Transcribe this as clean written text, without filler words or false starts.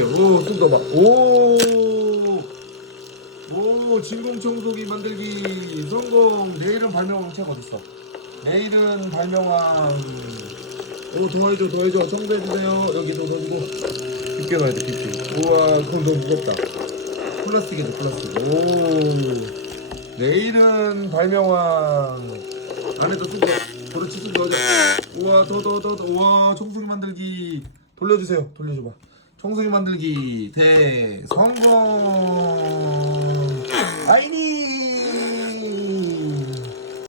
좀 더 봐. 진공청소기 만들기 성공. 내일은 발명왕 책 어딨어? 내일은 발명왕. 더 해줘. 청소해주세요. 여기도 더 주고. 깊게 넣어야 돼, 깊이. 우와, 그럼 너무 무겁다. 플라스틱이죠, 플라스틱. 내일은 발명왕. 안에도 좀 더. 그렇지, 좀 넣어줘. 우와, 더. 우와, 청소기 만들기. 돌려줘봐. 청소기 만들기 대성공. 아이니.